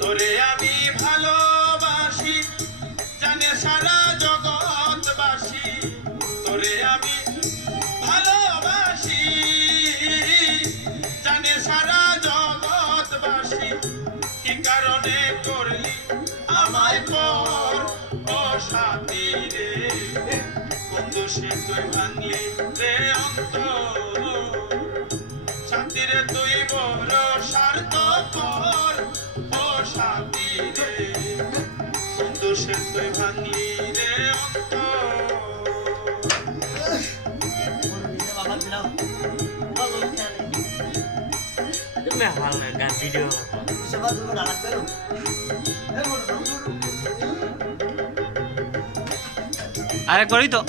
তোরে আমি ভালোবাসি জানে সারা জগৎবাসী, তোরে আমি ভালোবাসি জানে সারা জগৎবাসী। কি কারণে করলি আমায় পর ও সাথী রে, কোন দোষে তুই ভাঙলি রে অন্তর, সাথী রে তুই বড় স্বার্থপর ও সাথী রে, কোন দোষে তুই ভাঙলি রে অন্তর। ভিডিও আরেকবারই তো